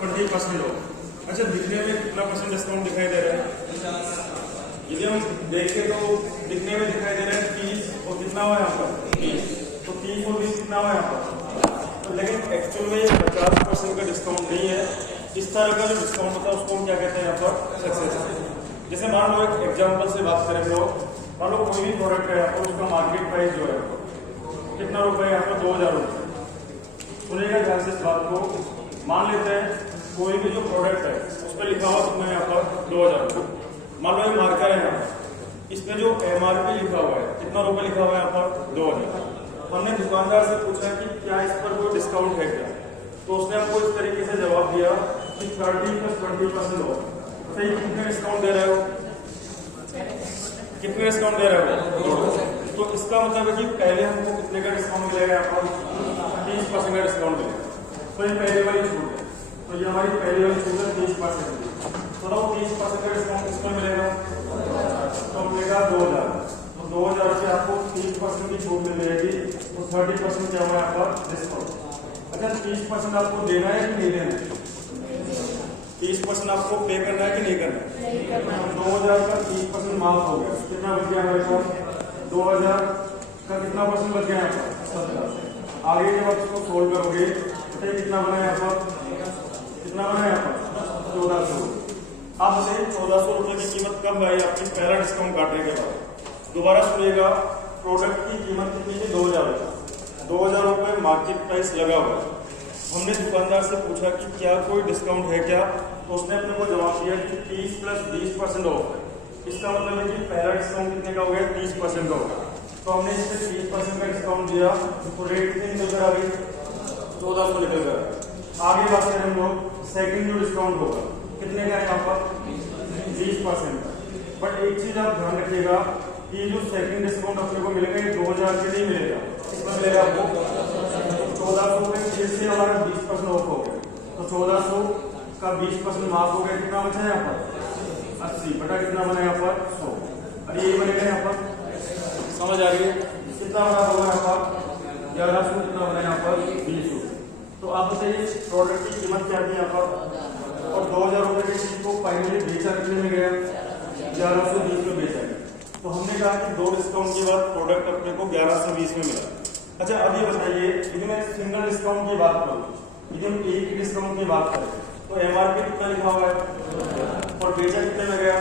20% हो। अच्छा, दिखने में कितना परसेंट डिस्काउंट दिखाई दे रहा है? यदि हम देखें तो दिखने में दिखाई दे रहा है 30 और कितना हुआ यहाँ पर 30, तो 30 और 20 कितना हुआ यहाँ पर, तो लेकिन एक्चुअल में ये 50% का डिस्काउंट नहीं है। इस तरह का जो डिस्काउंट होता है उसको हम क्या कहते हैं यहाँ पर सक्सेस। जैसे मान लो एक एग्जाम्पल से बात करें तो मान लो कोई भी प्रोडक्ट है यहाँ पर, उसका मार्केट प्राइस जो है कितना रुपए यहाँ पर 2000 रुपये। सुनेगा ध्यान से इस बात को। मान लेते हैं कोई भी जो प्रोडक्ट है उस पर लिखा हुआ कितना यहाँ पर 2000 रुपये। मान लो ये मार्कर है यहाँ पर, इस पे जो MRP लिखा हुआ है कितना रुपए लिखा हुआ है यहाँ पर 2000। हमने दुकानदार से पूछा कि क्या इस पर कोई डिस्काउंट है क्या, तो उसने हमको इस तरीके से जवाब दिया कि 30 + 20% हो। सही, कितने डिस्काउंट दे रहे हो, कितने डिस्काउंट दे रहे हो? तो इसका मतलब है कि पहले हमको कितने का डिस्काउंट मिलेगा यहाँ पर 30% का डिस्काउंट मिलेगा। तो ये पहले वाली छूट है, तो ये हमारी पहली वाली छूट है 30%। तो 30% का डिस्काउंट किसमें मिलेगा, तो मिलेगा 2000। तो 2000 से आपको 30% की छूट मिल जाएगी, तो 30% क्या हुआ यहाँ पर डिस्काउंट। अच्छा, 30% आपको देना है कि नहीं देना है? 30% आपको पे करना है कि नहीं करना है? 2000 का 30% माफ हो गया, कितना बच गया हमारे पास 2000 का कितना परसेंट बच गया यहाँ पर 70। आगे जब आप इसको सोल्व करोगे तो कितना बना यहाँ पर, कितना बना यहाँ पर 1400। आप बताइए 1400 रुपए की कीमत कब आई आपकी पहला डिस्काउंट काटने के बाद? दोबारा सुनिएगा, प्रोडक्ट की कीमत कितनी है 2000 रुपये। 2000 रुपये मार्केट प्राइस लगा हुआ है। हमने दुकानदार से पूछा कि क्या कोई डिस्काउंट है क्या, तो उसने अपने को जवाब दिया कि 30 + 20% ऑफ है। इसका मतलब है कि पहला डिस्काउंट कितने का हो गया 30% का होगा। तो हमने इस पर 30% का डिस्काउंट दिया, तो रेट कितनी निकल कर आ गई 1400 निकल कर। आगे बात करें हम लोग, सेकंड जो डिस्काउंट होगा कितने का है यहाँ पर 20% का। बट एक चीज आप ध्यान रखिएगा कि जो सेकंड डिस्काउंट अपने को मिलेगा ये 2000 के नहीं मिलेगा, कितना मिलेगा आपको 1400 में फिर से हमारा 20% ऑफ हो गया। तो 1400 का 20% माफ हो गया, कितना बचा है यहाँ पर 80 बटा कितना बना यहाँ पर 100। अरे यही बनेगा यहाँ पर, समझ आ रही है? कितना बना होगा यहाँ पर 1100, कितना बना यहाँ पर 20। तो आप बताइए प्रोडक्ट की कीमत क्या थी यहाँ पर, और 2000 रुपए की चीज को फाइनली बेचा कितने में गया 1120 में बेचा गया। तो हमने कहा कि 2 डिस्काउंट के बाद प्रोडक्ट अपने को 1120 में मिला। अच्छा, अब ये बताइए यदि मैं सिंगल डिस्काउंट की बात करूँ, यदि हम एक डिस्काउंट की बात करें तो MRP कितना लिखा हुआ है और बेचा कितने में गया,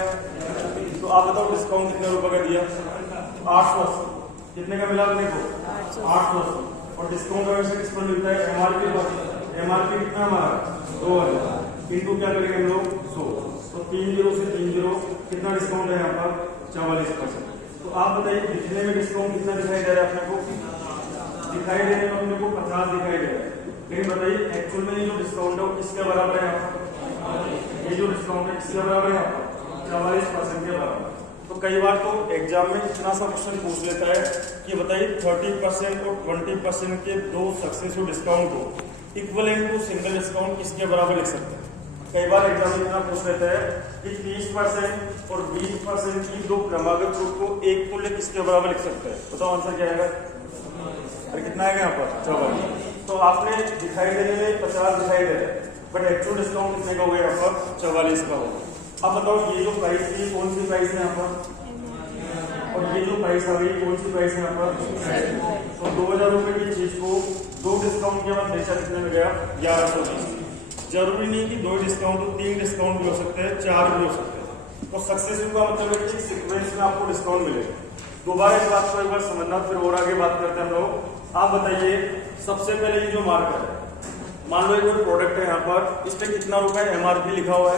तो आप बताओ डिस्काउंट कितने रुपए का दिया 880। कितने का मिला अपने को 880। और डिस्काउंट वैसे किस पर मिलता है MRP पर। MRP कितना हमारा 2000 इंटू क्या करेंगे हम लोग 100। तो 3 0 से 3 0 कितना डिस्काउंट है यहाँ पर 44%। तो आप बताइए दिखने में डिस्काउंट कितना दिखाई दे रहा है अपने को, दिखाई देने में अपने को 50 दिखाई दे रहा है। लेकिन बताइए एक्चुअल में ये जो डिस्काउंट है वो किसके बराबर है यहाँ पर, ये जो डिस्काउंट है किसके बराबर है यहाँ पर 44% के बराबर। तो कई बार तो एग्जाम में इतना सा क्वेश्चन पूछ लेता है कि बताइए 30% और 20% के दो सक्सेसिव डिस्काउंट को इक्वलेंट टू सिंगल डिस्काउंट किसके बराबर लिख सकते हैं। कई बार एग्जाम में इतना पूछ लेता है कि 30% और 20% की दो क्रमागत रूप को एक मूल्य किसके बराबर लिख सकते हैं। बताओ आंसर क्या आएगा, अरे कितना आएगा यहाँ पर 44। तो आपने दिखाई देने में 50 दिखाई दे रहा है, बट एक्चुअल डिस्काउंट कितने का होगा यहाँ पर 44 का होगा। अब बताओ ये जो प्राइस थी कौन सी प्राइस है यहाँ पर, और ये जो प्राइस आ गई कौन सी प्राइस है यहाँ पर। तो 2000 रुपए की चीज को 2 डिस्काउंट के बाद बेचा कितने में गया 1120। जरूरी नहीं कि 2 डिस्काउंट तो 3 डिस्काउंट भी हो सकते हैं, 4 भी हो सकते हैं। तो सक्सेसफुल का मतलब है कि सीक्वेंस में आपको डिस्काउंट मिलेगा। दोबारा इस बात को एक बार समझना, फिर और आगे बात करते हैं हम लोग। आप बताइए सबसे पहले ये जो मार्कर है, मान लो कोई प्रोडक्ट है यहाँ पर, इस पे कितना रुपए MRP लिखा हुआ है,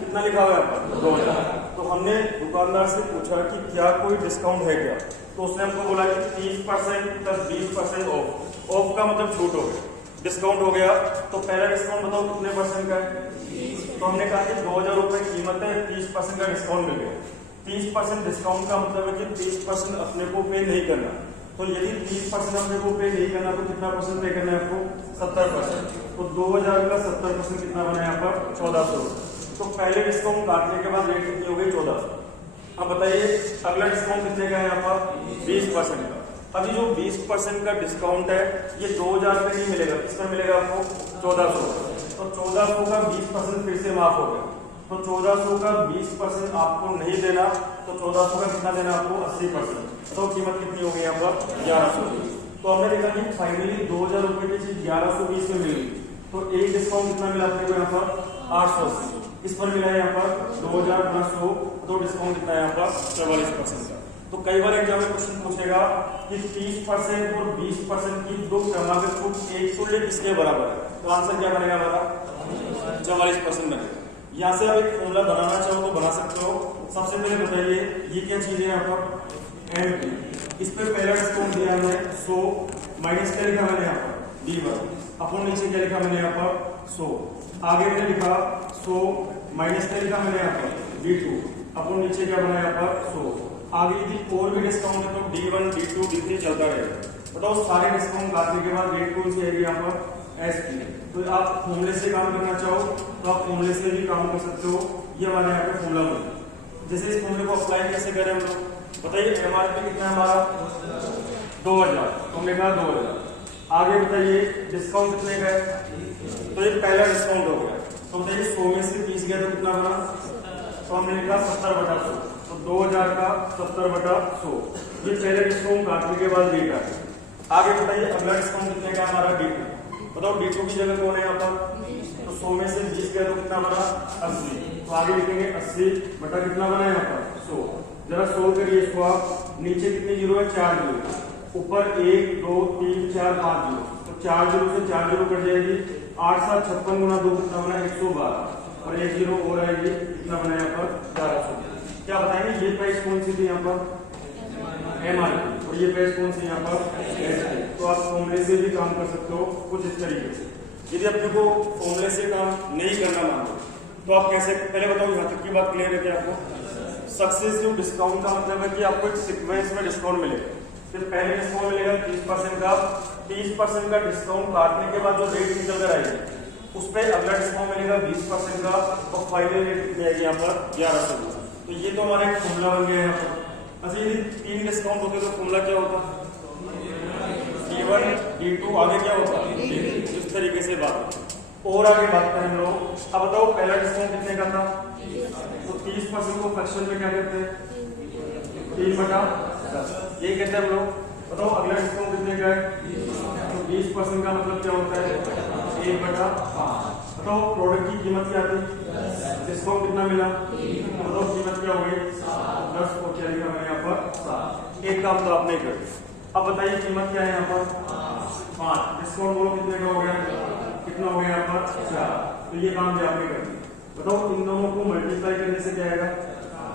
कितना लिखा हुआ है यहाँ पर 2000। तो हमने दुकानदार से पूछा कि क्या कोई डिस्काउंट है क्या, तो उसने हमको बोला कि 30% + 20% ऑफ। ऑफ का मतलब छूट हो गया, डिस्काउंट हो गया। तो पहला डिस्काउंट बताओ कितने परसेंट का है, तो हमने कहा कि 2000 रुपए कीमत है, 30% का डिस्काउंट मिल गया। 30% डिस्काउंट का मतलब है कि 30% अपने को पे नहीं करना। तो यदि 30% अपने को पे नहीं करना तो कितना परसेंट पे करना है आपको 70%। तो 2000 का 70% कितना बना यहाँ पर 1400। तो पहले डिस्काउंट काटने के बाद रेट कितनी हो गई 1400। अब बताइए अगला डिस्काउंट कितने का है यहाँ पर 20% का। अभी जो 20% का डिस्काउंट है ये 2000 पे नहीं मिलेगा, किस पर मिलेगा आपको 1400। तो 1400 का 20% फिर से माफ हो गया। तो 1400 का 20% आपको नहीं देना, तो 1400 का कितना देना आपको 80%। तो कीमत कितनी हो गई यहाँ पर 1120। तो हमने देखा कि फाइनली 2000 रुपए की चीज 1120 में मिली, तो एक डिस्काउंट कितना मिला अपने को यहाँ पर 880। इस पर मिला है यहाँ पर 2000 + 100, तो डिस्काउंट कितना है यहाँ पर 44% का। तो कई बार एग्जाम में क्वेश्चन पूछेगा कि 30% और 20% की दो क्रमागत छूट एक तुल्य किसके बराबर है, तो आंसर क्या बनेगा हमारा 44% बनेगा। यहाँ से आप एक फॉर्मूला बनाना चाहो तो बना सकते हो। सबसे पहले बताइए ये क्या चीज है यहाँ पर एमपी, इस पर पहला डिस्काउंट दिया हमने 100 माइनस क्या लिखा मैंने यहाँ पर D1 अपन नीचे क्या लिखा मैंने यहाँ पर 100, आगे मैंने लिखा 100 माइनस क्या लिखा मैंने यहाँ पर D2 अपन नीचे क्या बना यहाँ पर 100, आगे यदि और भी डिस्काउंट है तो D1 D2 D3 चलता रहेगा। बताओ सारे डिस्काउंट काटने के बाद रेट कौन सी आएगी यहाँ पर SP। तो आप फॉर्मूले से काम करना चाहो तो आप फॉर्मूले से भी काम कर सकते हो। ये हमारे यहाँ पे फॉर्मूला बना। जैसे इस फॉर्मूले को अप्लाई कैसे करें हम लोग, बताइए MRP कितना है हमारा 2000, तो हमने कहा 2000। आगे बताइए डिस्काउंट कितने का है, तो ये पहला डिस्काउंट हो गया। तो बताइए 100 में से 30 गया तो कितना बना, तो हमने लिखा 70/100, तो 2000 का 70/100। ये पहले डिस्काउंट काटने के बाद रेट आ गया। आगे बताइए अगला डिस्काउंट कितने का हमारा D2, बताओ D2 की जगह कौन है यहाँ पर, तो 100 में से 20 गया तो कितना बना 80, तो आगे लिखेंगे 80 बटा कितना बना यहाँ पर 100। जरा 100 करिए इसको आप, नीचे कितनी जीरो है 4 जीरो, ऊपर 1 2 3 4 5 जीरो, तो 4 जीरो से 4 जीरो कट जाएगी, 8 7 56 गुना 2 कितना बना 112, और 1 जीरो और आएगी कितना बना यहाँ पर 1100। क्या बताएंगे ये प्राइस कौन सी थी यहाँ पर MRP, और ये प्राइस कौन सी यहाँ पर SP। तो आप फॉर्मूले से भी काम कर सकते हो कुछ इस तरीके से। यदि अपने को फॉर्मूले से काम नहीं करना मानो तो आप कैसे, पहले बताओ यहाँ तक की बात क्लियर है क्या आपको। सक्सेसिव डिस्काउंट का मतलब है कि आपको एक सीक्वेंस में डिस्काउंट मिलेगा। फिर पहले डिस्काउंट मिलेगा 30% का, 30% का डिस्काउंट काटने के बाद जो रेट निकल कर आएगी उस पर अगला डिस्काउंट मिलेगा 20% का, और फाइनल रेट कितनी आएगी यहाँ पर 1100। तो ये तो हमारा एक फॉर्मूला बन गया यहाँ पर। अच्छा यदि 3 डिस्काउंट होते तो फॉर्मूला क्या होता, D1 D2 आगे क्या होता D3, इस तरीके से बात। और आगे बात करें हम लोग, अब बताओ पहला डिस्काउंट कितने का था, तो 30% को फ्रैक्शन में क्या कहते हैं 3/10, ये कहते हैं हम लोग। बताओ अगला डिस्काउंट कितने का है, तो 20% का मतलब क्या होता है 1/5। बताओ प्रोडक्ट की कीमत क्या थी, डिस्काउंट कितना मिला, बताओ कीमत क्या हो गई 10, और क्या लिखा मैंने यहाँ पर 7। एक काम तो आपने कर, अब बताइए कीमत क्या है यहाँ पर 5, डिस्काउंट बोलो कितने का हो गया, कितना हो गया यहाँ पर 4। तो ये काम भी आपने कर दिया। बताओ इन दोनों को मल्टीप्लाई करने से क्या आएगा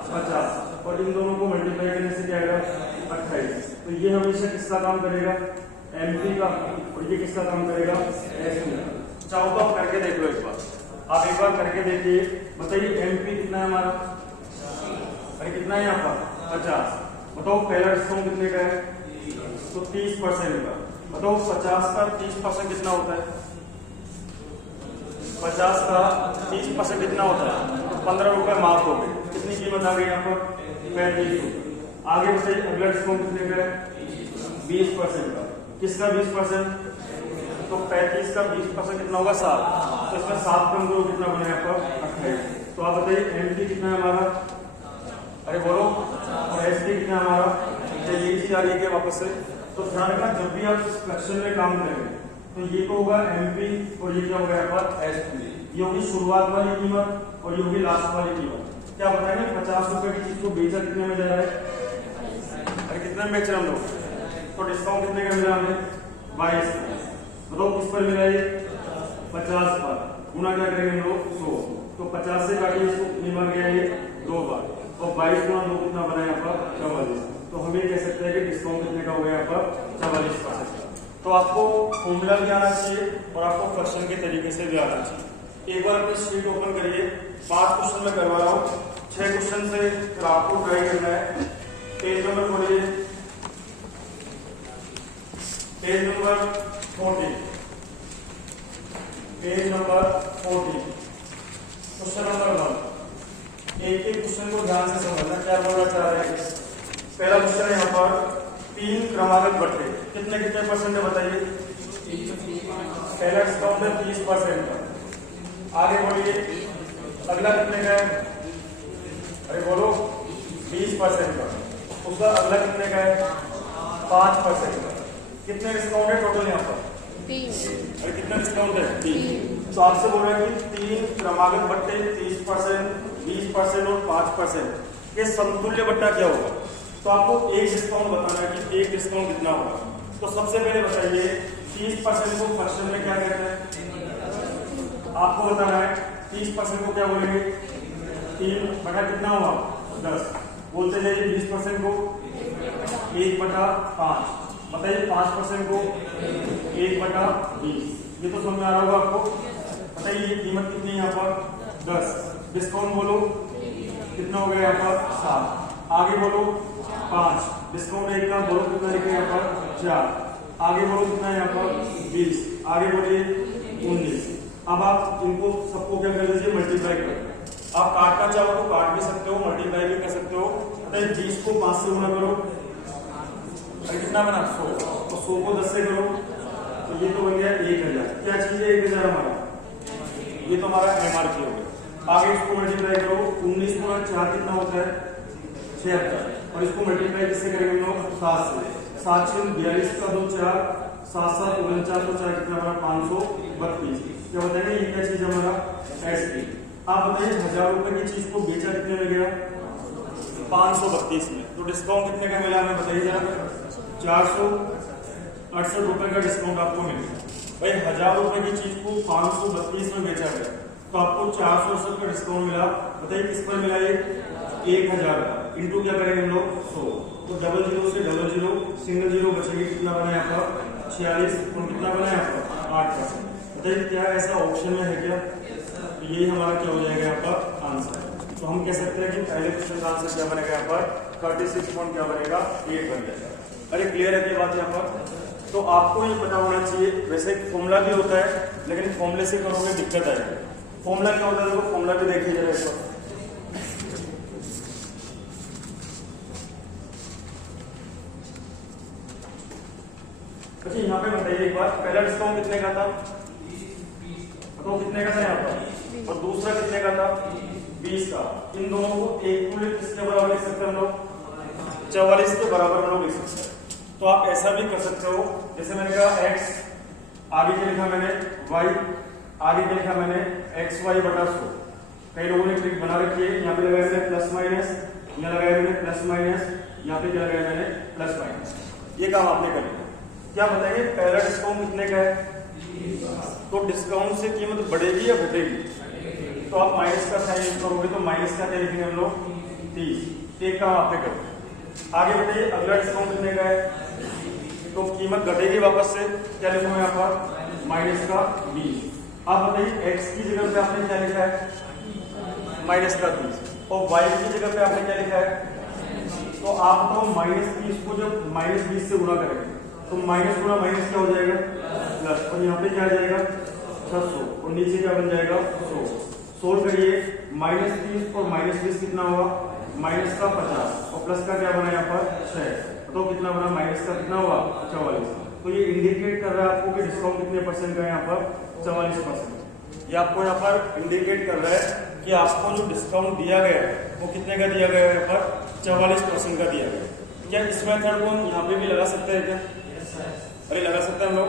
50, और इन दोनों को मल्टीप्लाई करने से क्या आएगा 28। तो ये हमेशा किसका काम करेगा MP का, और ये किसका काम करेगा SP का। चाहो तो आप करके देख लो एक बार, आप एक बार करके देखिए। बताइए MP कितना है हमारा, अरे कितना है यहाँ पर 50। बताओ पहला डिस्काउंट कितने का है, तो 30% का। बताओ 50 का 30% कितना होता है, 50 का 30% कितना होता है, तो 15 रुपए माफ हो गए, कितनी कीमत आ गई यहाँ पर 35 रुपए। आगे बताइए अगला डिस्काउंट कितने का है 20% का, किसका 20%, तो 35 का 20% कितना होगा 7, तो इसमें 7 कम करो कितना बना यहाँ पर 28। तो आप बताइए MP कितना है हमारा, अरे बोलो, और SP कितना है हमारा, ये चीज आ रही है वापस से। तो ध्यान रखना जब भी आप फ्रैक्शन में काम करेंगे तो ये तो होगा MP, और ये क्या होगा यहाँ पर SP। ये होगी शुरुआत वाली कीमत और ये होगी लास्ट वाली कीमत। क्या बताएंगे 50 रुपए की चीज को बेचा कितने में जा रहा है, अरे कितने में बेच रहे हम लोग, तो डिस्काउंट कितने का मिला हमें 22। बताओ किस पर मिला ये 50 पर, गुना क्या करेंगे हम लोग 100, तो 50 से काटिए इसको कितनी बार गया ये 2 बार, और 22 गुना 2 कितना बना यहाँ पर 44। तो हम ये कह सकते हैं कि डिस्काउंट कितने का हो गया यहाँ पर 44%। तो आपको फॉर्मूला भी आना चाहिए और आपको फ्रैक्शन के तरीके से भी आना चाहिए। एक बार अपनी शीट ओपन करिए, 5 क्वेश्चन मैं करवा रहा हूँ, 6 क्वेश्चन से फिर आपको ट्राई करना है। पेज नंबर खोलिए, page number 14, page number 14, question number 1। एक एक क्वेश्चन को ध्यान से समझना क्या बोलना चाह रहे हैं। पहला क्वेश्चन है यहाँ पर 3 क्रमागत बट्टे कितने कितने परसेंट है बताइए। पहला डिस्काउंट है 30% का, आगे बोलिए अगला कितने का है? अरे बोलो 20% का। उसका अगला कितने का है? 5% का। कितने डिस्काउंट है टोटल यहाँ पर? 3। अरे कितना डिस्काउंट है? 3। तो आपसे बोल रहे हैं कि 3 क्रमागत बट्टे 30%, 20% और 5% के समतुल्य बट्टा क्या होगा? तो आपको एक डिस्काउंट बताना है कि एक डिस्काउंट कितना होगा। तो सबसे पहले बताइए 30% को फ्रैक्शन में क्या कहते हैं? आपको बताना है 30% को क्या बोलेंगे? 3 बटा कितना हुआ? 10। बोलते जाइए 20% को 1/5। बताइए 5% को 1/20। ये तो समझ में आ रहा होगा आपको। बताइए ये कीमत कितनी है यहाँ पर? 10। डिस्काउंट बोलो कितना हो गया यहाँ पर? 7। आगे बोलो 5। डिस्काउंट 1 का बोलो कितना लिखे यहाँ पर? 4। आगे बोलो कितना है यहाँ पर? 20। आगे बोलिए 19। अब आप इनको सबको क्या कर दीजिए? मल्टीप्लाई कर। आप काटना चाहो तो काट भी सकते हो, मल्टीप्लाई भी कर सकते हो। बताइए 20 को 5 से गुणा करो, कितना बना? 100। तो 100 को 10 से करो तो ये तो बन गया 1000। क्या चीज है 1000 हमारा? ये तो हमारा MRP हो गया। आगे इसको मल्टीप्लाई करो, 19 गुणा 4 कितना होता है? 76। और इसको मल्टीप्लाई किससे करेंगे हम लोग? 7 से। 7 से 42 का 2 4, 7 7 49 तो 4 कितना बना? 532। क्या बताएंगे ये क्या चीज है हमारा? SP। आप बताइए 1000 रुपए की चीज को बेचा कितने में गया? 532 में। तो डिस्काउंट कितने का मिला हमें बताइए जरा? 468 रुपए का डिस्काउंट आपको मिलेगा। भाई 1000 रुपए की चीज को 532 में बेचा गया तो आपको 468 का डिस्काउंट मिला। बताइए किस पर मिला? ये 1000 का। इंटू क्या करेंगे हम लोग? 100। तो 00 से 00 सिंगल जीरो बचेगी। कितना बना यहाँ पर? 46। और कितना बना यहाँ पर? 8%। बताइए क्या ऐसा ऑप्शन में है क्या? तो यही हमारा क्या हो जाएगा यहाँ पर? आंसर। तो हम कह सकते हैं कि पहले क्वेश्चन का आंसर क्या बनेगा यहाँ पर? 36 पॉइंट क्या बनेगा? 8 बन जाएगा। अरे क्लियर है क्या बात यहाँ पर? तो आपको ये पता होना चाहिए। वैसे एक फॉर्मूला भी होता है लेकिन फॉर्मूले से करोगे दिक्कत आएगी। फॉर्मूला क्या होता है? देखो फॉर्मूला भी देखिए जरा इस पर। अच्छा यहाँ पे बताइए एक बार, पहला डिस्काउंट कितने का था? तो कितने का था यहाँ पर? और दूसरा कितने का था? 20 का। इन दोनों को एक मूल्य किसके बराबर लिख सकते हैं हम लोग? 44 के बराबर हम लोग लिख सकते हैं। तो आप ऐसा भी कर सकते हो, जैसे मैंने कहा x, आगे क्या लिखा मैंने? y, आगे क्या लिखा मैंने? xy बटा 100। कई लोगों ने ट्रिक बना रखी है। यहाँ पे लगाया मैंने प्लस माइनस, यहाँ लगाया मैंने प्लस माइनस, यहाँ पे क्या लगाया मैंने? Plus minus. ये काम आपने कर लिया। क्या बताइए पहला डिस्काउंट कितने का है? तो डिस्काउंट से कीमत बढ़ेगी या घटेगी? तो आप माइनस का साइन यूज करोगे तो माइनस का क्या लिखेंगे हम लोग? 30। एक काम आपने कर। आगे बताइए अगला डिस्काउंट कितने का है? तो कीमत घटेगी वापस से। क्या लिखूंगा यहाँ पर? माइनस का 20। आप बताइए x की जगह पे आपने क्या लिखा है? माइनस का 20। और y की जगह पे आपने क्या लिखा है? तो आप बताओ -20 को जब -20 से गुणा करेंगे तो माइनस गुणा माइनस क्या हो जाएगा? प्लस। और यहाँ पे क्या आ जाएगा? 600। और नीचे क्या बन जाएगा? 100। सोल्व करिए। -30 और -20 कितना हुआ? माइनस का 50 और प्लस का क्या बना यहाँ पर? 6। तो कितना बना? माइनस का कितना हुआ? 44। तो ये इंडिकेट कर रहा है आपको कि डिस्काउंट कितने परसेंट का है यहाँ पर? 44%। ये आपको यहाँ पर इंडिकेट कर रहा है कि आपको जो डिस्काउंट दिया गया है वो कितने का दिया गया है? यहाँ पर 44% का दिया गया। क्या इस मेथड को हम यहाँ पे भी लगा सकते हैं क्या? अरे लगा सकते हैं हम लोग।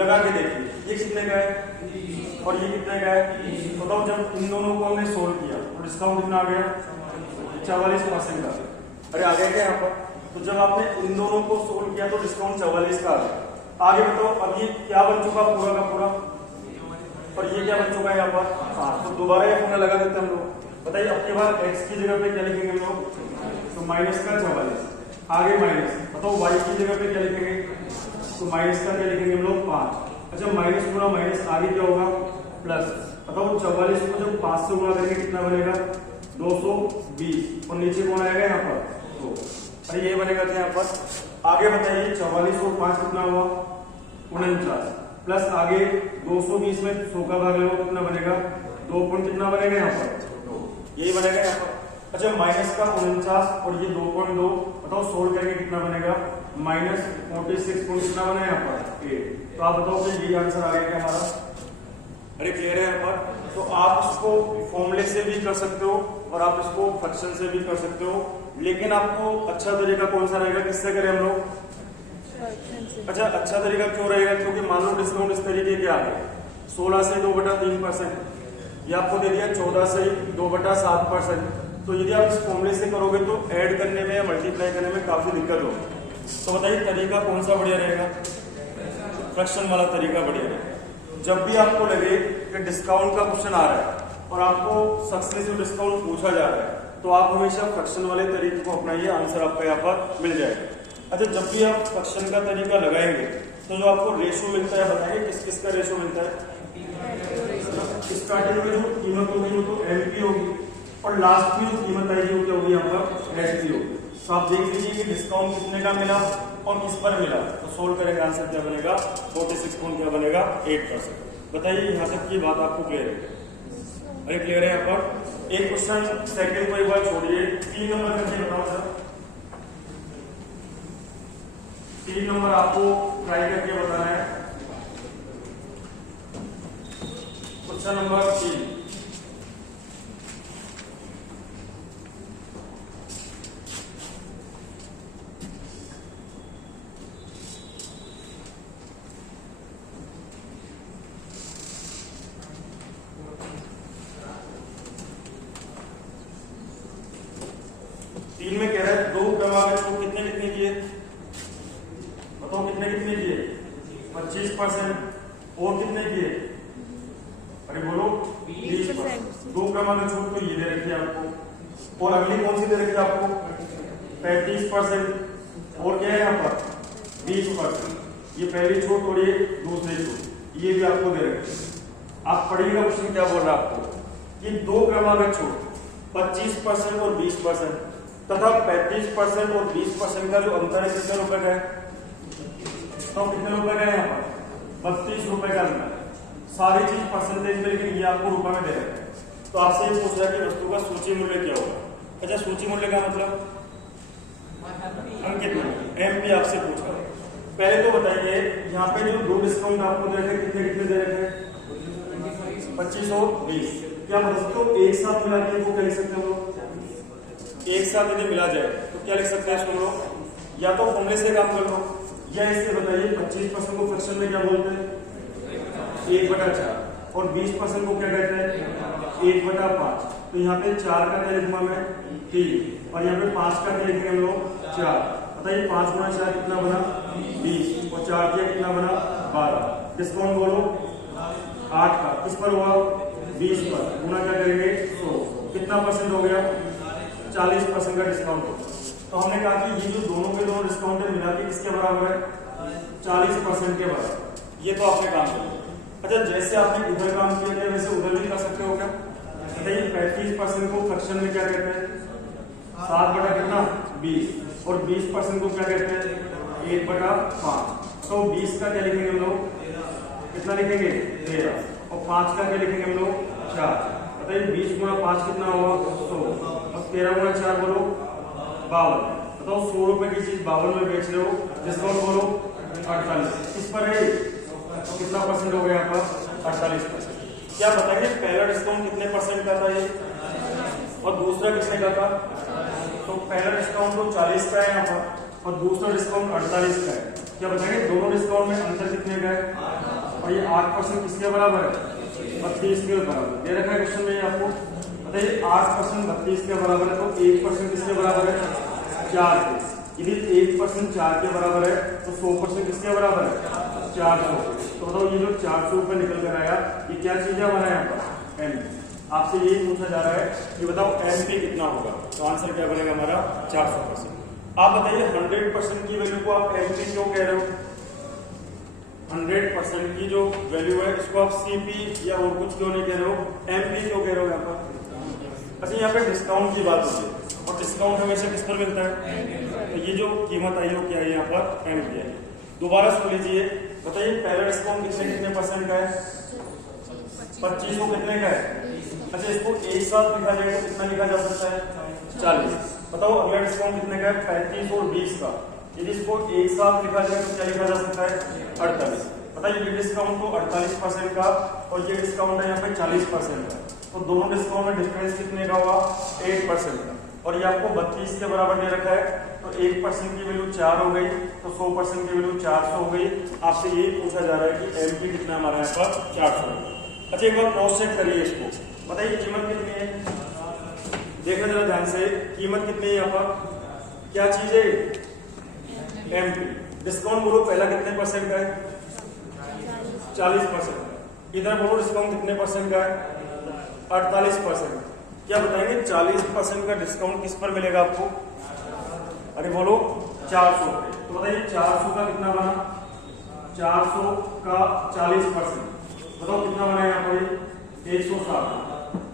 लगा के देखिए ये कितने का है और ये कितने का है? बताओ जब इन दोनों को हमने सोल्व किया तो डिस्काउंट कितना आ गया? 44% का। अरे आ गया क्या यहाँ पर? तो जब आपने इन दोनों को सोल्व किया तो डिस्काउंट 44 का आ गया। आगे बताओ अब ये क्या बन चुका पूरा का पूरा? और ये क्या बन चुका है यहाँ पर? हाँ। तो दोबारा ये फॉर्मूला लगा देते हैं हम लोग। बताइए अब की बार x की जगह पे क्या लिखेंगे हम लोग? तो माइनस का 44। आगे माइनस। बताओ y की जगह पे क्या लिखेंगे? तो माइनस का क्या लिखेंगे हम लोग? 5। अच्छा माइनस गुणा माइनस आगे क्या होगा? प्लस। बताओ 44 को जब 5 से गुणा करेंगे कितना बनेगा? 220। और नीचे कौन आएगा यहाँ पर? 2। अरे ये बनेगा क्या यहाँ पर? आगे बताइए 44 और 5 कितना हुआ? 49। प्लस आगे 220 में 100 का भाग लेगा कितना बनेगा? 2 पॉइंट कितना बनेगा यहाँ पर? 2। यही बनेगा यहाँ पर। अच्छा माइनस का 49 और ये 2.2। बताओ सोल्व करके कितना बनेगा? -46 पॉइंट कितना बना यहाँ पर? 8। तो आप बताओ कि ये आंसर आ गया क्या हमारा? अरे क्लियर है यहाँ पर? तो आप इसको फॉर्मूले से भी कर सकते हो और आप इसको फ्रैक्शन से भी कर सकते हो, लेकिन आपको अच्छा तरीका कौन सा रहेगा, किससे करें हम लोग? अच्छा, अच्छा तरीका क्यों रहेगा? क्योंकि मान लो डिस्काउंट इस तरीके के आ गए 16 से 2/3%, ये आपको दे दिया 14 से 2/7%। तो यदि आप इस फॉर्मूले से करोगे तो ऐड करने में या मल्टीप्लाई करने में काफी दिक्कत होगी। तो बताइए तरीका कौन सा बढ़िया रहेगा? फ्रैक्शन वाला तरीका बढ़िया रहेगा। जब भी आपको लगे कि डिस्काउंट का क्वेश्चन आ रहा है और आपको सक्सेसिव डिस्काउंट पूछा जा रहा है, तो आप हमेशा फ्रैक्शन वाले तरीके को अपनाइए, आंसर आपका यहाँ पर मिल जाएगा। अच्छा, जब भी आप फ्रैक्शन का तरीका लगाएंगे तो जो आपको रेशो मिलता है, बताइए किस किस का रेशो मिलता है? स्टार्टिंग में जो कीमत होगी वो तो एमपी होगी और लास्ट में जो कीमत आएगी वो क्या होगी? यहाँ पर एसपी होगी। तो आप देख लीजिए कि डिस्काउंट कितने का मिला और किस पर मिला, तो सोल्व करेंगे, आंसर क्या बनेगा? 46 क्या बनेगा? 8%। बताइए यहाँ तक की बात आपको क्लियर है? अरे क्लियर है यहाँ पर? एक क्वेश्चन सेकंड को एक बार छोड़िए, 3 नंबर करके बताओ सर। 3 नंबर आपको ट्राई करके बताना है। Question number 3। तीन में कह रहा है 2 क्रमांक को कितने कितने किए? बताओ कितने कितने किए? 25%। और कितने किए? अरे बोलो 20%। 2 क्रमांक छूट तो ये दे रखी है आपको, और अगली कौन सी दे रखी है आपको? 35%। और क्या है यहाँ पर? 20%। ये पहली छूट और ये दूसरी छूट, ये भी आपको दे रखी है। आप पढ़िएगा क्वेश्चन क्या बोल रहा है आपको कि 2 क्रमांक छूट 25% और 20% तथा 35% और 20% का जो अंतर है कितने रुपए का है? तो कितने रुपए का है यहाँ पर? 32 रुपए का अंतर। सारी चीज परसेंटेज में, लेकिन ये आपको रुपए में दे रहे हैं। तो आपसे ये पूछ रहा है कि वस्तु का सूची मूल्य क्या होगा। अच्छा, सूची मूल्य का मतलब कितना? एमपी आपसे पूछ रहा है। पहले तो बताइए यहाँ पे जो 2 डिस्काउंट आपको दे रखे कितने कितने दे रखे हैं? 25 और 20। क्या वस्तु एक साथ मिला के वो क्या लिख सकते हो? एक साथ यदि मिला जाए तो क्या लिख सकते हैं सुन लो, या तो फॉर्मूले से काम कर लो या इससे बताइए 25% को फ्रैक्शन में क्या बोलते हैं? 1/4। और 20% को क्या कहते हैं? 1/5। तो यहाँ पे 4 का क्या लिखूंगा मैं? 3। और यहाँ पे 5 का क्या लिखेंगे हम लोग? 4। बताइए 5 गुना 4 कितना बना? 20। और 4 किया कितना बना? 12। डिस्काउंट बोलो 8 का, किस पर हुआ? 20 पर। गुना क्या करेंगे? 100। कितना परसेंट हो गया? 40% का डिस्काउंट हो। तो हमने कहा कि ये जो दोनों के दोनों डिस्काउंट है मिला के किसके बराबर है? 40% के बराबर। ये तो आपने काम किया। अच्छा, जैसे आपने इधर काम किया क्या वैसे उधर भी कर सकते हो क्या? बताइए 35% को फ्रैक्शन में क्या कहते हैं? 7/20। और 20% को क्या कहते हैं? 1/5। तो 20 का क्या लिखेंगे हम लोग? कितना लिखेंगे? 13। और 5 का क्या लिखेंगे हम लोग? 4। बताइए 20 गुना 5 कितना होगा? 100। 13 गुना 4 बोलो 52। बताओ 100 रुपए की चीज 52 में बेच रहे हो, डिस्काउंट बोलो 48। इस पर है तो कितना परसेंट हो गया यहाँ पर? 48%। क्या बताइए पहला डिस्काउंट कितने परसेंट का था ये और दूसरा कितने का था? तो पहला डिस्काउंट तो 40 का है यहाँ पर और दूसरा डिस्काउंट 48 का है। क्या बताइए दोनों डिस्काउंट में अंतर कितने का है? और ये 8% किसके बराबर है? 32 के बराबर दे रखा है क्वेश्चन में आपको। बताइए 8% 32 के बराबर है, तो 1% किसके बराबर है? 4 के। यदि 1% 4 के बराबर है तो 100% किसके बराबर है? 400। तो बताओ ये जो 400 रुपए निकल कर आया ये क्या चीज है हमारे यहाँ पर? एमपी। आपसे यही पूछा जा रहा है कि बताओ एमपी कितना होगा, तो आंसर क्या बनेगा हमारा? 400%। आप बताइए 100% की वैल्यू को आप एमपी क्यों कह रहे हो? 100% की जो वैल्यू है इसको आप सीपी या और कुछ क्यों नहीं कह रहे हो? एमपी क्यों कह रहे हो यहाँ पर? अच्छा, यहाँ पे डिस्काउंट की बात होती है और डिस्काउंट हमेशा किस पर मिलता है? तो ये जो कीमत आई हो क्या है यहाँ पर? एमपी है। दोबारा सुन लीजिए, बताइए पहला डिस्काउंट कितने परसेंट का है? 25 को कितने का है? अच्छा, इसको एक साथ लिखा जाए तो कितना लिखा जा सकता है? 40। बताओ अगला डिस्काउंट कितने का है? 35 और 20 का। यदि इसको एक साथ लिखा जाए तो क्या लिखा जा सकता है? 48। बताइए ये डिस्काउंट तो 48% का और ये डिस्काउंट है यहाँ पे 40% का, तो दोनों डिस्काउंट में डिफरेंस कितने का हुआ 8% का। और ये आपको 32 के बराबर दे रखा है, तो 1% की वैल्यू 4 हो गई, तो 100% की वैल्यू 400 हो गई। आपसे ये पूछा जा रहा है कि एमपी कितना हमारा यहाँ पर 400। अच्छा एक बार क्रॉस चेक करिए इसको, बताइए कीमत कितनी है, देखना जरा ध्यान से, कीमत कितनी है यहाँ पर, क्या चीज है एमपी। डिस्काउंट बोलो पहला कितने परसेंट का है 40%, इधर बोलो डिस्काउंट कितने परसेंट का है 48%। क्या बताएंगे 40% का डिस्काउंट किस पर मिलेगा आपको, अरे बोलो 400 पे। तो बताइए 400 का कितना बना, 400 का 40%, बताओ कितना बना यहाँ पर 160।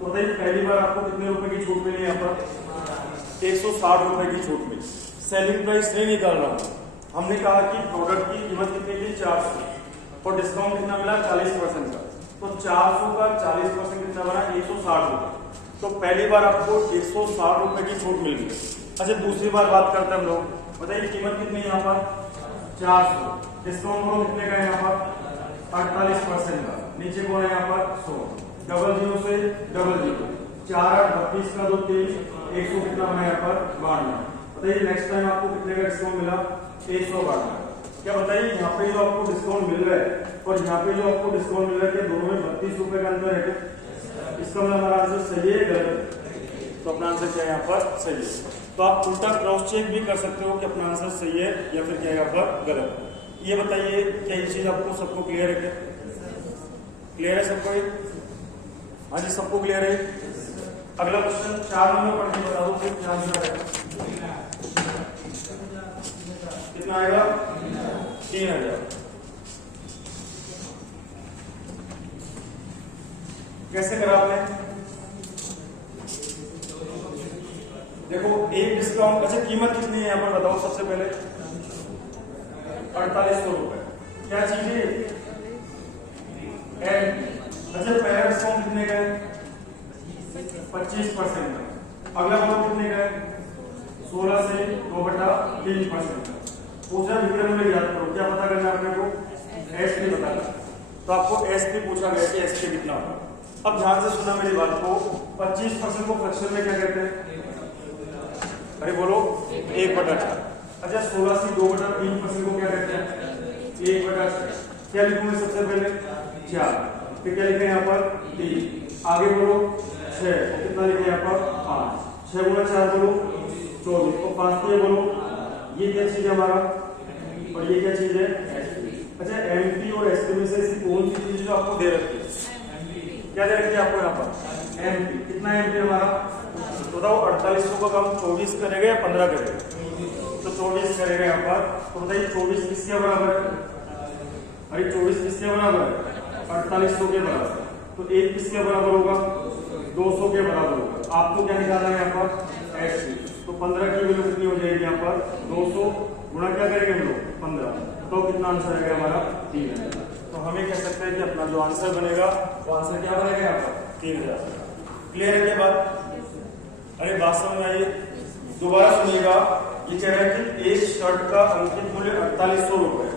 तो बताइए पहली बार आपको कितने रुपए की छूट मिली यहाँ पर 160 रुपए की छूट मिली। सेलिंग प्राइस नहीं निकाल रहा हूँ, हमने कहा कि प्रोडक्ट की कीमत कितनी थी 400 और डिस्काउंट कितना मिला 40% का, तो 400 का 40% कितना बना 160 रुपए। तो पहली बार आपको 160 रुपए की छूट मिल गई। अच्छा दूसरी बार बात करते हैं हम लोग, बताइए कीमत कितनी है यहाँ पर 400, डिस्काउंट बोलो कितने का है यहाँ पर 48% का, नीचे कौन है यहाँ पर 100, डबल जीरो से डबल जीरो, 4 8 32 का 2 3 100 कितना बना यहाँ पर 92। बताइए नेक्स्ट टाइम आपको कितने का डिस्काउंट मिला 192। क्या बताइए यहाँ पे जो आपको डिस्काउंट मिल रहा है और यहाँ पे जो आपको डिस्काउंट मिल रहा है दोनों में 32 रुपए का अंतर है, इसका मतलब हमारा आंसर सही है गलत, तो अपना आंसर क्या है यहाँ पर सही है। तो आप उल्टा क्रॉस चेक भी कर सकते हो कि अपना आंसर सही है या फिर क्या है यहाँ पर गलत। ये बताइए क्या ये चीज आपको सबको क्लियर है, क्या क्लियर है सबको, हाँ जी सबको क्लियर है। अगला क्वेश्चन 4 नंबर पढ़ के बता दो फिर क्या आंसर है, कितना आएगा 3000। कैसे करा आपने, देखो एक डिस्काउंट, अच्छा कीमत कितनी है यहाँ पर बताओ सबसे पहले 4800 रुपए, क्या चीज है एम। अच्छा पहला डिस्काउंट कितने का है 25% का, अगला बोलो कितने का है 16 से 2/3% का। पूछा विक्रम में याद करो, क्या पता करना आपने को एस पी बताना, तो आपको एस पी पूछा गया कि एस पी कितना होगा। अब ध्यान से सुनना मेरी बात को, 25% को फ्रैक्शन में क्या कहते हैं, अरे बोलो 1/4। अच्छा 16 से 2/3% को क्या कहते हैं 1/6। क्या लिखूंगे सबसे पहले 4, फिर क्या लिखे यहाँ पर 3, आगे बोलो 6, कितना लिखे यहाँ पर 5, 6 गुना 4 बोलो 24, तो 5 ये बोलो, ये क्या चीज है हमारा और ये क्या चीज है एसपी। अच्छा एमपी और एसपी में से ऐसी कौन सी चीज जो आपको दे रखी है, क्या दे रखी है आपको यहाँ पर एमपी, कितना एमपी हमारा बताओ 4800 का काम 24 करेगा या 15 करेगा, तो 24 करेगा यहाँ पर। तो बताइए 24 किसके बराबर है, अरे 24 किसके बराबर है 4800 के बराबर, तो 1 किसके बराबर होगा 200 के बराबर होगा। आपको क्या निकालना है यहाँ पर एसपी, तो 15 की वैल्यू कितनी हो जाएगी यहाँ पर 200 गुणा क्या करेंगे हम लोग 15, तो कितना आंसर आएगा हमारा 3000। तो हमें कह सकते हैं कि अपना जो आंसर बनेगा वो आंसर क्या बनेगा यहाँ पर 3000। क्लियर है क्या बात, अरे बात समझ आइए दोबारा सुनिएगा। ये कह रहा है कि एक शर्ट का अंकित मूल्य 4800 रुपए,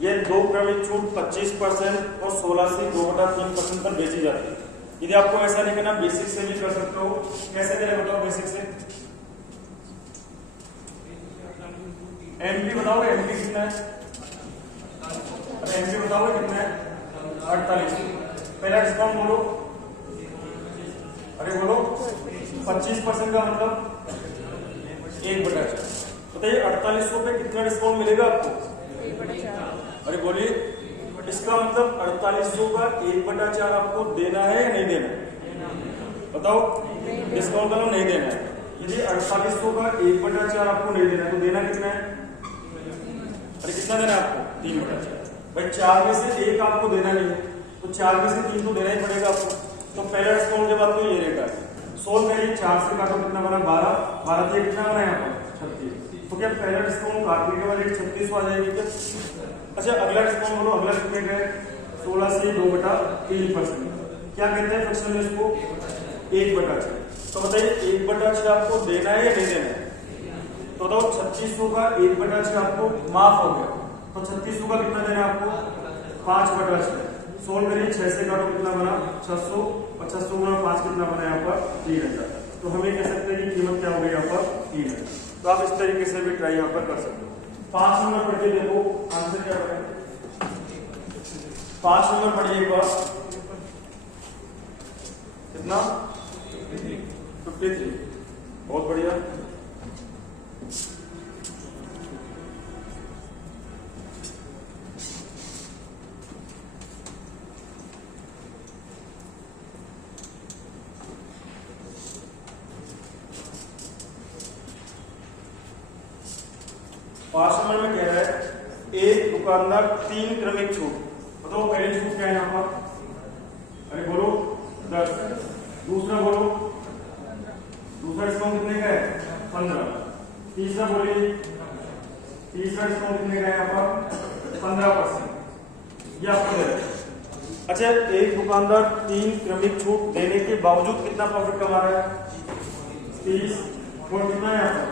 ये 2 क्रमिक छूट 25% और 16 से 2/3% पर बेची जाती है। यदि आपको ऐसा नहीं करना बेसिक से भी कर सकते हो, कैसे करें बताओ बेसिक से, एमपी बताओगे एमपी कितना है, एमपी बताओगे कितना है 48। पहला डिस्काउंट बोलो, अरे बोलो 25% का मतलब 1/4। बताइए 4800 पे कितना डिस्काउंट मिलेगा आपको, अरे बोलिए, इसका मतलब 4800 का 1/4 आपको देना है या नहीं देना है, बताओ डिस्काउंट का नहीं देना है। यदि 4800 का 1/4 आपको नहीं देना है तो देना कितना है, अरे कितना देना है आपको 3/4। भाई 4 में से 1 आपको देना नहीं है, तो 4 में से 3 तो देना ही पड़ेगा आपको। तो पहला डिस्काउंट के बाद तो ये रेट है, 16 करिए 4 से काटो कितना बना 12, 12 से कितना बना यहाँ पर 36, तो क्या पहला डिस्काउंट काटने के बाद रेट 3600 आ जाएगी क्या। अच्छा अगला डिस्काउंट बोलो, अगला कितने का है 16 से 2/3%, क्या कहते हैं फ्रैक्शन में इसको 1/6। तो बताइए 1/6 आपको देना है या नहीं देना है, तो बताओ 3600 का 1/6 आपको माफ हो गया, तो 3600 का कितना देना है आपको 5/6। सोल्व करिए, 6 से काटो कितना बना 600 और 600 गुणा 5 कितना बना यहाँ पर 3000। तो हमें कह सकते हैं कि कीमत क्या हो गई यहाँ पर 3000। तो आप इस तरीके से भी ट्राई यहाँ पर कर सकते हो। 5 नंबर पढ़िए, देखो आंसर क्या बना। 5 नंबर पढ़िए एक बार, कितना 53। बहुत बढ़िया। पांच नंबर में कह रहा है एक दुकानदार 3 क्रमिक छूट। बताओ पहली छूट क्या है यहाँ पर? अरे बोलो 10। दूसरा बोलो, दूसरा डिस्काउंट कितने का है 15। तीसरा बोलिए, तीसरा डिस्काउंट कितने का है यहाँ पर 15%। ये आपको दे रहा है। अच्छा, एक दुकानदार 3 क्रमिक छूट देने के बावजूद कितना प्रॉफिट कमा रहा है 30 और कितना है यहाँ पर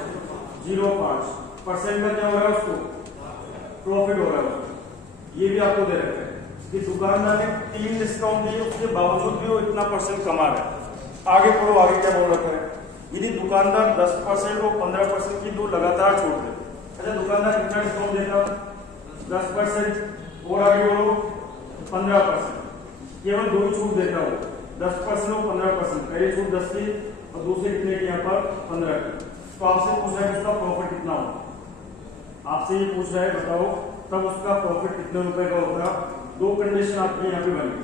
0.5% का क्या हो रहा है उसको प्रॉफिट हो रहा है उसको। ये भी आपको दे रखा है कि दुकानदार ने 3 डिस्काउंट दिए, उसके बावजूद भी वो इतना % कमा रहा है। आगे पढ़ो, आगे क्या बोल रखा है। यदि दुकानदार 10% और 15% की दो लगातार छूट दे। अच्छा, दुकानदार कितना डिस्काउंट देता 10% और आगे बोलो 15%। केवल दो छूट देता हो 10% और 15%। पहली छूट 10 की और दूसरी कितने की यहाँ पर 15 की। तो आपसे पूछ रहा है उसका प्रॉफिट कितना होगा। आपसे ये पूछ रहा है बताओ तब उसका प्रॉफिट कितने रुपए का होगा। दो कंडीशन आपकी यहाँ पे बनी।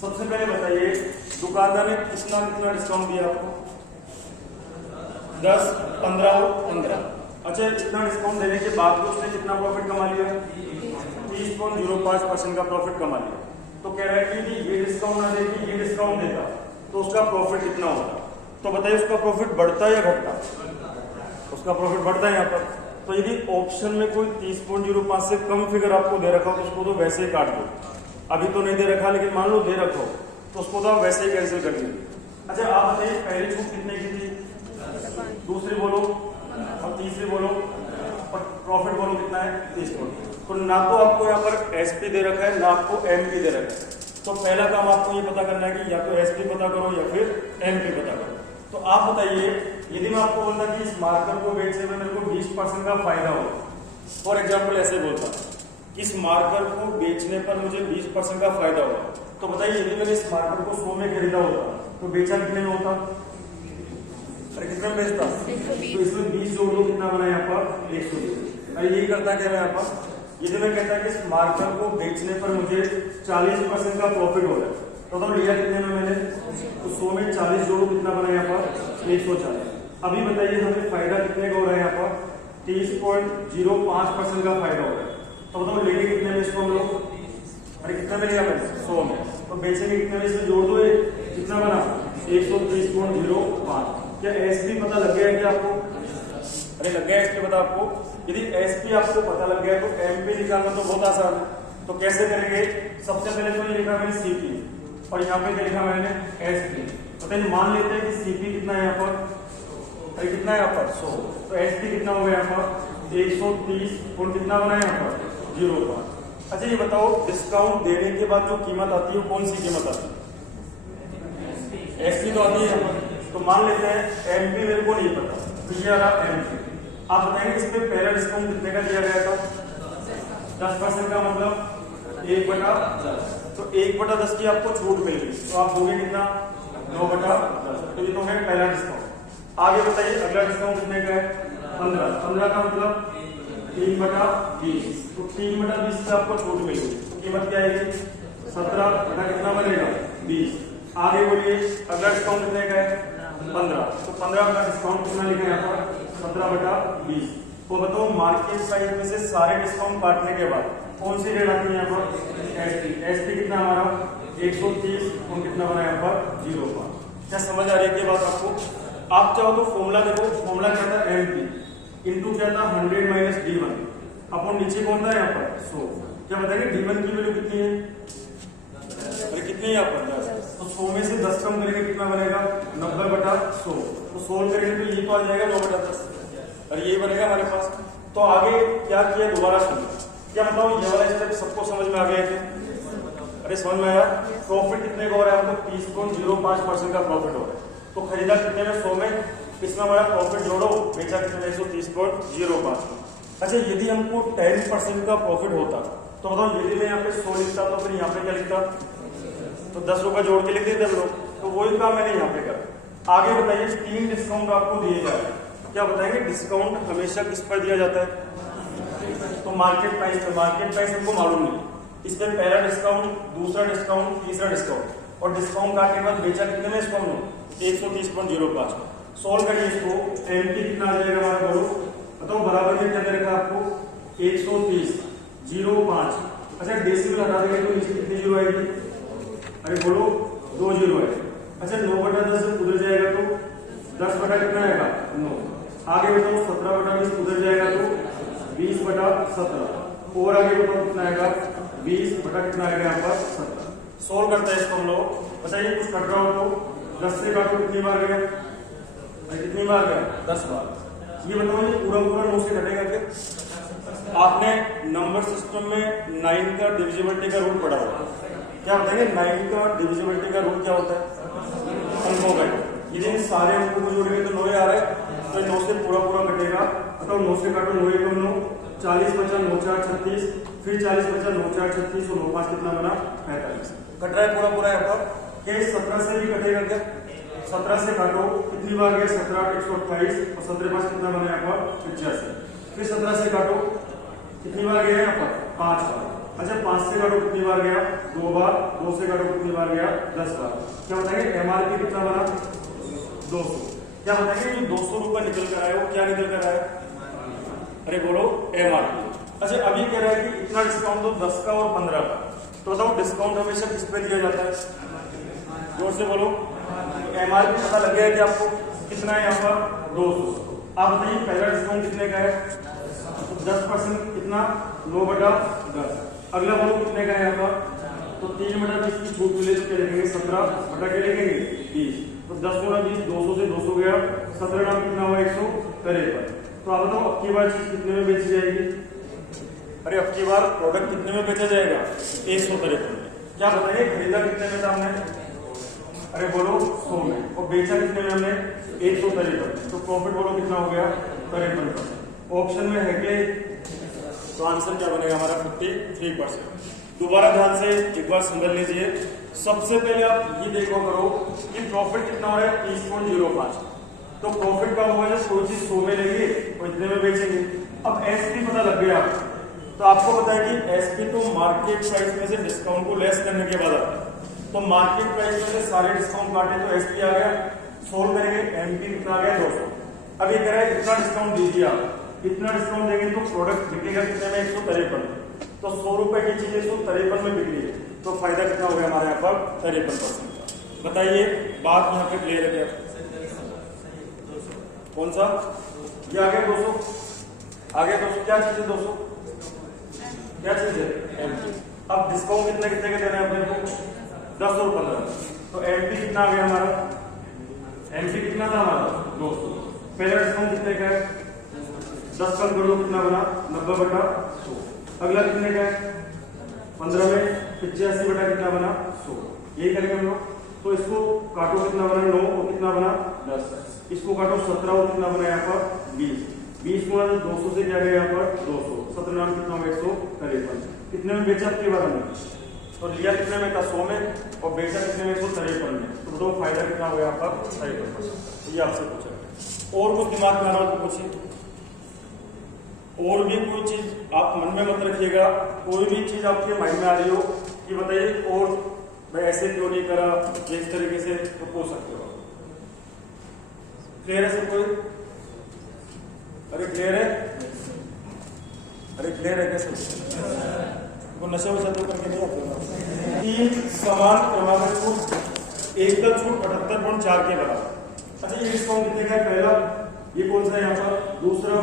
सबसे पहले बताइए दुकानदार ने कितना कितना डिस्काउंट दिया आपको 10, 15 और 15। अच्छा, इतना डिस्काउंट देने के बाद उसने कितना प्रॉफिट कमा लिया 30.05% का प्रॉफिट कमा लिया। तो कह रहा है कि ये डिस्काउंट ना देके ये डिस्काउंट देता तो उसका प्रॉफिट कितना होता। तो बताइए उसका प्रॉफिट बढ़ता या घटता। उसका प्रॉफिट बढ़ता है यहाँ पर। तो यदि ऑप्शन में कोई 30.05 से कम फिगर आपको दे रखा हो तो उसको तो वैसे ही काट दो। अभी तो नहीं दे रखा लेकिन मान लो दे रखा हो तो उसको तो आप वैसे ही कैंसिल कर दीजिए। अच्छा, आप बताइए पहली छूट कितने की थी, दूसरी बोलो और तीसरी बोलो और प्रॉफिट बोलो कितना है 30। तो ना तो आपको यहाँ पर एसपी दे रखा है ना आपको एमपी दे रखा है। तो पहला काम आपको ये पता करना है कि या तो एसपी पता करो या फिर एमपी पता करो। तो आप बताइए यदि मैं आपको बोलता कि इस मार्कर को बेचने में मेरे को 20% का फायदा हो, फॉर एग्जाम्पल ऐसे बोलता कि इस मार्कर को बेचने पर मुझे 20% का फायदा होगा, तो बताइए यदि मैंने इस मार्कर को 100 में खरीदा होता तो बेचा कितने में होता। अरे कितने में बेचता। तो इसमें 20 जोड़ दो कितना बना यहाँ पर 120। अरे यही करता क्या मैं यहाँ पर। यदि मैं कहता कि इस मार्कर को बेचने पर मुझे 40% का प्रॉफिट हो रहा है तो लिया कितने में मैंने तो 100 में 40 जोड़ो कितना बना यहाँ पर 140। अभी बताइए हमें फायदा कितने का हो रहा है यहाँ पर 30.05% का फायदा हो रहा है। तो बताओ लेंगे कितने में इसको हम लोग। अरे कितना में लिया मैंने 100 में, तो बेचेंगे कितने में इसमें जोड़ दो कितना बना 130.05। क्या एसपी पता लग गया है क्या आपको। अरे लग गया एसपी पता आपको। यदि एसपी आपको पता लग गया तो एमपी निकालना तो बहुत आसान है। तो कैसे करेंगे, सबसे पहले तो ये लिखा मैंने सीपी और यहाँ पे क्या लिखा मैंने एसपी। तो मान लेते हैं कि सीपी कितना है यहाँ पर, अरे कितना है यहाँ पर 100। तो एसपी कितना हो गया यहाँ पर 130 और कितना बना है यहाँ पर 0.5। अच्छा ये बताओ डिस्काउंट देने के बाद जो कीमत आती है कौन सी कीमत आती है एसपी तो आती है यहाँ पर। तो मान लेते हैं एमपी मेरे को नहीं पता तो ये आ रहा एमपी। आप बताएंगे इसमें पहला डिस्काउंट कितने का दिया गया था 10% का मतलब 1/10। तो 1/10 की आपको छूट मिल गई तो आप दोगे कितना 9/10। तो ये तो है पहला डिस्काउंट। आगे बताइए अगला डिस्काउंट कितने का है 15 का मतलब 3/20। तो 3/20 से आपको छूट मिल गई तो कीमत क्या आएगी 17 कितना बनेगा 20। आगे बोलिए अगला डिस्काउंट कितने का है 15। तो 15 का डिस्काउंट कितना लिखा है यहाँ पर 17/20। तो बताओ मार्केट प्राइस में से सारे डिस्काउंट काटने के बाद कौन सी रेट आती है यहाँ पर एसपी। एसपी कितना हमारा 130 और कितना बना यहाँ पर 0.5। क्या समझ आ रही है बात आपको। आप चाहो तो फॉर्मूला देखो, फॉर्मूला क्या था एमपी इंटू क्या था 100 माइनस D1 अपन नीचे कौन था यहाँ पर 100। क्या बताएंगे D1 की वैल्यू कितनी है, अरे कितनी है यहाँ पर 10। तो 100 में से 10 कम करेंगे कितना बनेगा 90/100। तो सोल्व करेंगे तो ये तो आ जाएगा 9/10 और यही बनेगा हमारे पास। तो आगे क्या किया दोबारा सुनिए। क्या बताओ ये वाला स्टेप सबको समझ में आ गया है। अरे समझ में आया? प्रॉफिट कितने का हो रहा है हमको? 30.05% का प्रॉफिट हो रहा है। तो खरीदा कितने में? 100 में। इसमें हमारा प्रॉफिट जोड़ो, बेचा कितने में? 130.05। अच्छा, यदि हमको 10% का प्रॉफिट होता तो बताओ, यदि मैं यहाँ पे 100 लिखता तो फिर यहाँ पे क्या लिखता? तो 10 रुपए जोड़ के लिख देते हम लोग। तो वही काम मैंने यहाँ पे करा। आगे बताइए, 3 डिस्काउंट आपको दिए जा रहे हैं। क्या बताएंगे? डिस्काउंट हमेशा किस पर दिया जाता है? तो मार्केट प्राइस पे। मार्केट प्राइस हमको मालूम नहीं, इसमें पहला डिस्काउंट, दूसरा डिस्काउंट, तीसरा डिस्काउंट, और डिस्काउंट काटने के बाद बेचा कितने में इसको हम लोग? 130.05। सोल्व करिए इसको। एमपी कितना आ जाएगा हमारा? बोलो बताओ। बराबर में क्या दे रखा है आपको? 130.05। अच्छा, डेसिमल हटा देंगे तो नीचे कितनी जीरो आएगी? अरे बोलो, 2 जीरो आएगी। अच्छा, 9/10 उधर जाएगा तो 10 बटा कितना आएगा? 9। आगे बताओ, 17/20 उधर जाएगा तो 20/17। और आगे बताओ कितना आएगा? 20 बटा कितना आएगा यहाँ पर? 17। सोल्व करते हैं इसको हम लोग। बताइए, कुछ कट रहा हो तो 10 से काटो, कितनी बार गया? कितनी बार गया? 10 बार। ये बताओ, ये पूरा 9 से कटेगा क्या? आपने नंबर सिस्टम में 9 का डिविजिबिलिटी का रूल पढ़ा होगा। क्या बताएंगे? 9 का डिविजिबिलिटी का रूल क्या होता है? अंकों का। यदि सारे अंकों को जोड़ेंगे तो 9 आ रहा है, तो 9 से पूरा कटेगा। बताओ, 9 से काटो, 9 एकम 9, 40 बचा 9 4 36, फिर 40 बचा 9 4 36, और 9 5 कितना बना? 45। कट रहा है पूरा यहाँ पर। क्या 17 से भी कटेगा क्या? 17 से काटो, कितनी बार गया? 17 128, और 17 5 कितना बना यहाँ पर? 85। फिर 17 से काटो, कितनी बार गया यहाँ पर? 5 बार। अच्छा, 5 से काटो, कितनी बार गया? 2 बार। 2 से काटो, कितनी बार गया? 10 बार। क्या बताएंगे? एमआरपी कितना बना? 200। क्या बताएंगे? जो 200 रुपए निकल कर आए, वो क्या निकल कर आए? अरे बोलो, एमआरपी। अच्छा, अभी कह रहा है कि इतना डिस्काउंट दो, 10 का और 15 का। तो बताओ, डिस्काउंट हमेशा किस पे दिया जाता है? जोर से बोलो। एमआरपी पता लग गया है कि आपको? कितना है यहाँ पर? 200। आप बताइए, पहला डिस्काउंट कितने का है? 10%। कितना? 9/10। अगला बोलो कितने का है यहाँ पर? तो 3/20 की छूट मिले तो क्या लिखेंगे? 17 बटा क्या लिखेंगे? 20। तो 10 गुना 20, 200 से 200 गया, 17 नाम कितना हुआ? 153। तो आप बताओ, अब की बार चीज कितने में बेची जाएगी? अरे अब की बार प्रोडक्ट कितने में बेचा जाएगा? 153 में। क्या बताइए, खरीदा कितने में था हमने? अरे बोलो, 100 में। और बेचा कितने में हमने? 153। तो प्रॉफिट बोलो कितना हो गया? 53%। ऑप्शन में है कि, तो आंसर क्या बनेगा हमारा? 53%। दोबारा ध्यान से एक बार समझ लीजिए। सबसे पहले आप ये देखो करो कि प्रॉफिट कितना हो रहा है? 30.05। तो प्रॉफिट कब होगा? जब कोई चीज 100 में लेंगे और इतने में बेचेंगे। अब एसपी पता लग गया आपको, तो आपको पता है कि एसपी तो मार्केट प्राइस में से डिस्काउंट को लेस करने के बाद आता है। तो मार्केट प्राइस में से सारे डिस्काउंट काटे तो एसपी आ गया। सोल्व करेंगे, एमपी कितना आ गया? 200। अब ये कह रहा है इतना डिस्काउंट दीजिए आप। इतना डिस्काउंट देंगे तो प्रोडक्ट बिकेगा कितने में? 153। तो 100 रुपए की चीज 153 में बिक रही है, तो फायदा कितना हो गया हमारे यहाँ पर? 53% का। बताइए, बात यहाँ पे क्लियर है क्या? कौन सा? ये आ गया 200। आगे 200 क्या चीज है? 200 क्या चीज है? एमपी। अब डिस्काउंट कितने कितने के देना है अपने को? 10 और 15। तो एमपी कितना आ गया हमारा? एमपी कितना था हमारा? 200। पहला डिस्काउंट कितने का है? 10 कम कर लो, कितना बना? 90/100। अगला कितने का है? 15 में 85 बटा कितना बना? 100। यही करेंगे हम लोग। तो इसको काटो, कितना बना? 9, और कितना बना? 10। इसको काटो 17, और कितना बना यहाँ पर? 20। 20 गुणा 200 से क्या गया यहाँ पर? 200। 17 नाम कितना होगा? 153। कितने में बेचा आपके बारे में? तो लिया कितने में था? 100 में, और बेचा कितने में? 153 में। तो बताओ फायदा कितना हो गया यहाँ पर? 53%। ये आपसे पूछा। और कुछ दिमाग में आ रहा हो तो पूछिए। और भी कोई चीज आप मन में मत रखिएगा। कोई भी चीज आपके माइंड में आ रही हो कि बताइए, और मैं ऐसे क्यों नहीं करा, इस तरीके से, तो पूछ सकते हो। क्लियर है सब कोई? अरे क्लियर है? अरे क्लियर है कैसे? वो नशा वशा तो करके नहीं आते। 3 समान क्रमागत छूट, एकल छूट 78.4 के बराबर। अच्छा, ये डिस्काउंट कितने का है? पहला ये कौन सा है यहाँ पर? दूसरा,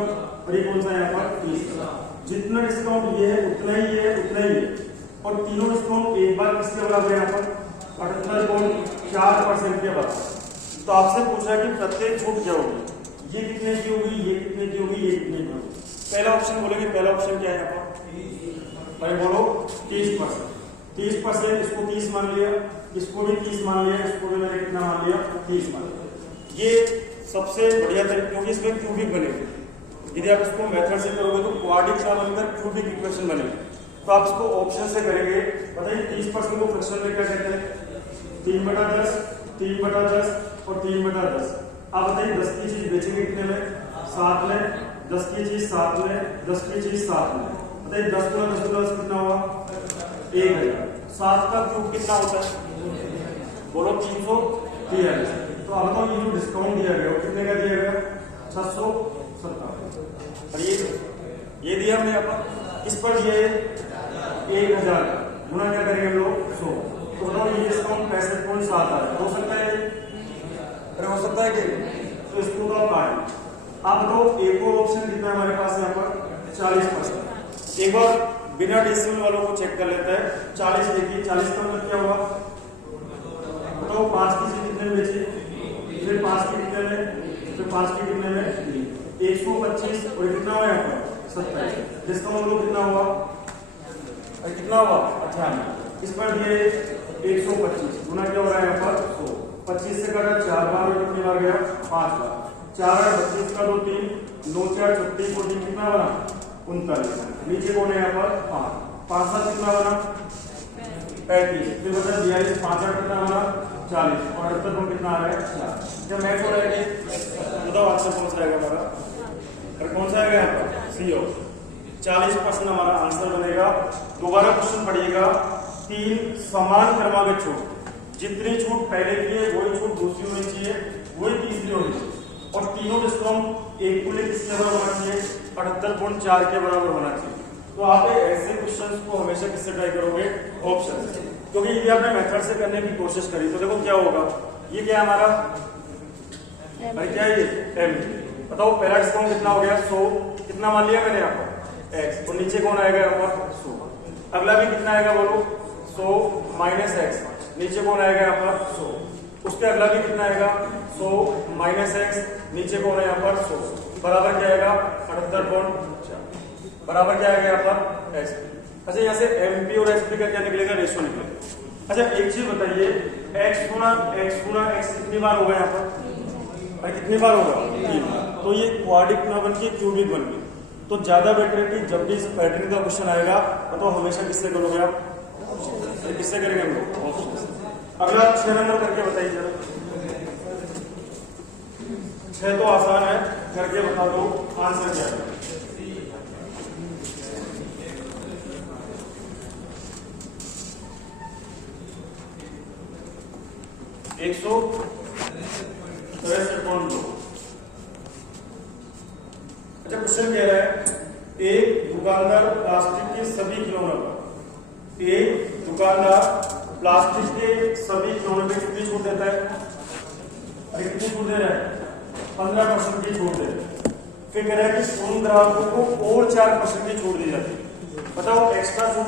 और ये कौन सा है यहाँ पर? तीसरा। जितना डिस्काउंट ये है उतना ही ये है, उतना ही है। और तीनों डिस्काउंट एक बार किसके बराबर है? यहाँ पर 78.4% के बराबर। तो आपसे पूछा कि प्रत्येक छूट क्या होगी? ये कितने की होगी, ये कितने की होगी, ये कितने की होगी? पहला ऑप्शन बोलेंगे। पहला ऑप्शन क्या है यहाँ पर? अरे बोलो, 30%। 30%, इसको 30 मान लिया, इसको भी 30 मान लिया, इसको भी मैंने कितना मान लिया, 30 मान लिया। ये सबसे बढ़िया तरीका, क्योंकि इसमें क्यूबिक बनेगा। यदि आप इसको मेथड से करोगे तो क्वाड्रिक ना बनकर क्यूबिक इक्वेशन बनेगी। तो आप इसको ऑप्शन से करेंगे। बताइए 30% को फ्रैक्शन में क्या कहते हैं? 3/10, 3/10 और 3/10। आप बताइए 10 की चीज बेचेंगे कितने में? 7 में। 10 की चीज 7 में, 10 की चीज 7 में। बताइए 10 गुना 10 गुना 10 कितना हुआ? 1000। 7 का क्यूब कितना होता है? बोलो 343। तो अब बताओ ये जो डिस्काउंट दिया गया वो कितने का दिया गया? 657। और ये दिया हमने यहाँ पर, इस पर दिया 1000 गुना क्या करेंगे हम लोग? 100। तो बताओ ये डिस्काउंट 65.7 आ रहा है। हो सकता है? अरे हो सकता है कि? तो इसको तो आप काटें। आप बताओ एक और ऑप्शन कितना है हमारे पास यहाँ पर? 40%। एक बार बिना डेसिमल वालों को चेक कर लेते हैं। 40 देखिए, 40 का मतलब क्या हुआ? बताओ 5 की चीज कितने में बेची? फिर 5 की कितने में? फिर 5 की कितने में? 125। और कितना हुआ यहाँ पर? 27। जिसका मतलब कितना हुआ? कितना हुआ? 98। इस पर दिए 125 गुना क्या हो रहा है यहाँ पर? 100। 25 से कटा 4 बार, कितनी बार गया? 5 बार। 4 और 32 का 2 3, 9 4 36 को 3 कितना बना? 39। नीचे कौन है यहाँ पर? 5। 5 7 कितना बना? 35। फिर बता 42, 5 8 कितना बना? 40। और 78 कितना आ रहा है? 4। क्या मैच हो रहा है? बताओ आंसर कौन सा आएगा हमारा? और कौन सा आएगा यहाँ पर? C option. 40% हमारा आंसर बनेगा। दोबारा क्वेश्चन पढ़िएगा। 3 समान क्रमागत छूट, जितनी छूट पहले की है वही छूट दूसरी होनी चाहिए, वही तीसरी होनी चाहिए। और तीनों डिस्काउंट एक को लेकर किसके बराबर होना चाहिए? 78.4 के बराबर होना चाहिए। तो आप ऐसे क्वेश्चंस को हमेशा किससे ट्राई करोगे? ऑप्शन से। क्योंकि यदि आपने मेथड से करने की कोशिश करी तो देखो क्या होगा। ये क्या है हमारा? अरे क्या है ये? m। बताओ पहला डिस्काउंट कितना हो गया? 100। कितना मान लिया मैंने यहाँ पर? x। और नीचे कौन आएगा यहाँ पर? 100। अगला भी कितना आएगा बोलो? 100 माइनस x। नीचे कौन आएगा यहाँ पर? 100। उसके अगला भी कितना आएगा? 100 माइनस x। नीचे कौन है यहाँ पर? 100। बराबर क्या आएगा? 78.4। बराबर क्या आएगा यहाँ पर? x। अच्छा यहाँ से mp और sp का क्या निकलेगा? रेशियो निकलेगा। अच्छा एक चीज बताइए, x गुना x कितनी बार होगा यहाँ पर? और कितनी बार होगा? 3 बार। तो ये क्वाड्रिक ना बन के क्यूबिक बन गई। तो ज्यादा बेटर है कि जब भी इस पैटर्न का क्वेश्चन आएगा तो हमेशा किससे करोगे आप? किससे करेंगे हम लोग? ऑप्शन से। अगला 6 नंबर करके बताइए जरा। 6 तो आसान है, करके बता दो आंसर क्या है। अच्छा क्वेश्चन कह रहा है, एक दुकानदार प्लास्टिक के सभी खिलौनों पर, एक दुकानदार प्लास्टिक के सभी खिलौनों पर कितनी छूट देता है? अरे कितनी छूट दे रहा है? 15% की छूट दे रहा है। फिर कह रहा है कि उन ग्राहकों को और 4% की छूट दी जाती है। बताओ एक्स्ट्रा छूट